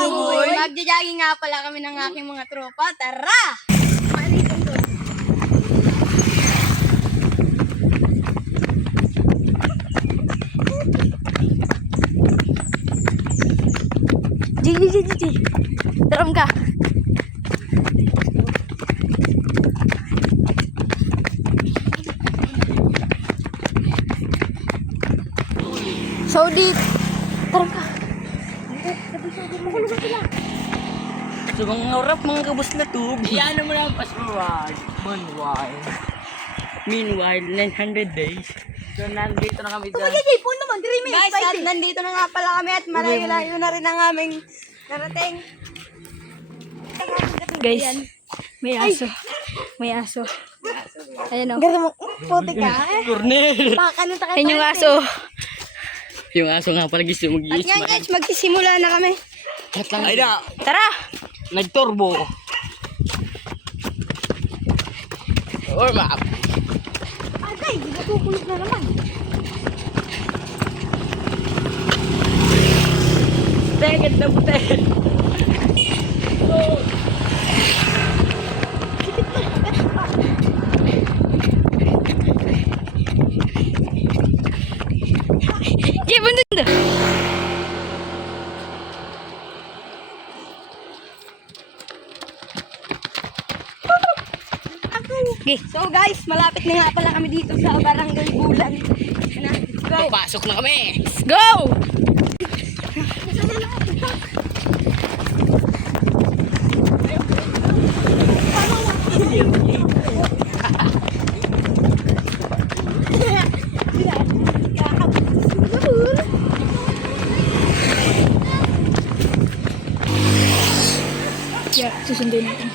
Buboy. Magja-jogging nga pala kami ng aking mga tropa. Tara! Ji. Teram ka. Saudi. Teram ka. So mga rap mga kabus na tube. Iyan mo lang password. Meanwhile, 900 days. So nandito na kami dyan. Pagkakipon naman, 3 minutes. Guys, at nandito na nga pala kami at malayo-layo na rin ang aming narating. Guys, may aso. May aso. Ayan o. Ganda mo, puti ka. Cornel! Pakano ta Ayan yung aso. Yung aso nga pala gusto At yan guys, magsisimula na kami. Ay na! Tara! Nagturbo! Warm up! Agay, natutulog na naman. Tegit na butel! Kaya bundin doon. Okay. So guys, malapit na nga pala kami dito sa Barangay Bulan. Let's go. Pasok na kami! Let's go! Yeah, susundin natin.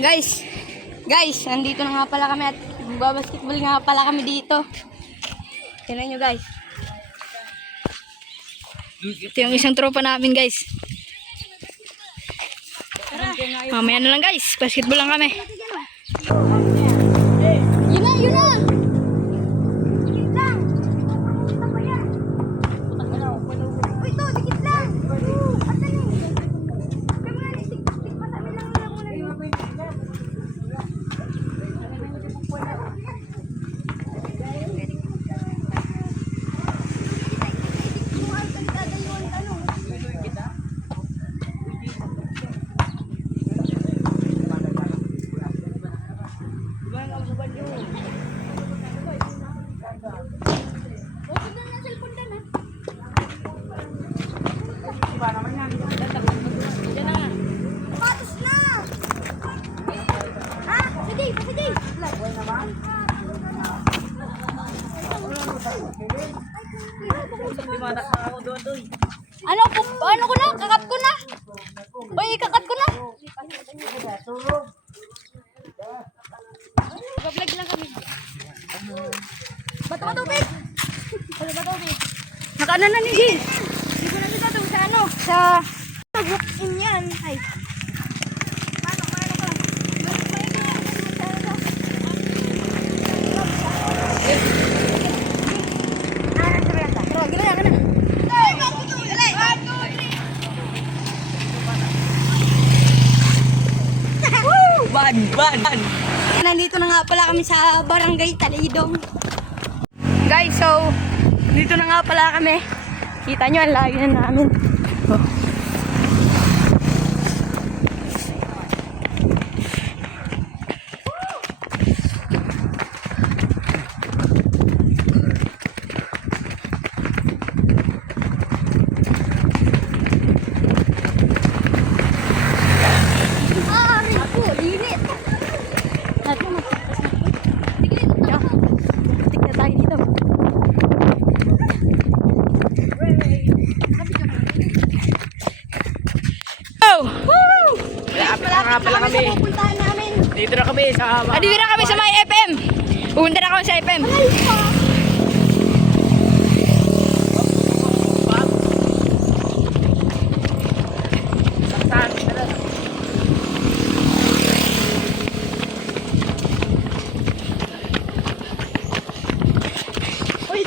Guys, nandito na nga pala kami at babasketball nga pala kami dito. Tignan nyo guys. Ito yung isang tropa namin, guys. Mamaya na lang, guys. Basketball lang kami. Yun na! Dikit lang! Ano ba yan? Uy, ito, dikit lang! Asa yun? Kaya mga nisik pa sa amin lang muna yun. Patos na! Ha? Sige! Ano ko na? Kakat ko na. Uy, kakat ko na. Vlog lang kami. Bato tubig! Nakaano na ni Jay? Hindi ko na kita ito sa ano? Sa... Nag-walk-in yan. Ay. Paano ka? Ban! Nandito na nga pala kami sa Barangay Talidong. Guys, so... Dito na nga pala kami. Kita nyo, ang layo na namin. Oh. Nga pala kami. Pupuntahan namin. Dito na kami sa... Dito na kami sa may FM. Pupunta na kami sa FM.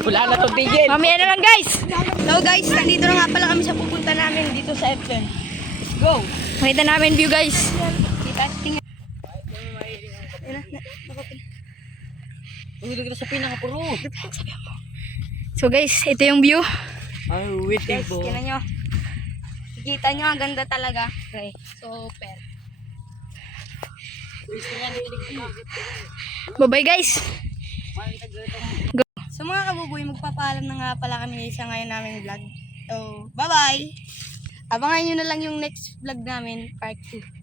Wala na to tigil. Mamaya na lang, guys. So guys, nandito na nga pala kami sa pupunta namin dito sa FM. Go! Makita namin view guys. Kita, tingnan. Tumulog na sa pinakapuro. So guys, ito yung view. Ay, wait, Guys, tingnan nyo. Kita nyo, ang ganda talaga. Okay, super. Bye-bye guys. So mga kabuboy, magpapaalam na nga pala kami sa ngayon naming vlog. So, bye-bye! Abangan nyo na lang yung next vlog namin, part 2.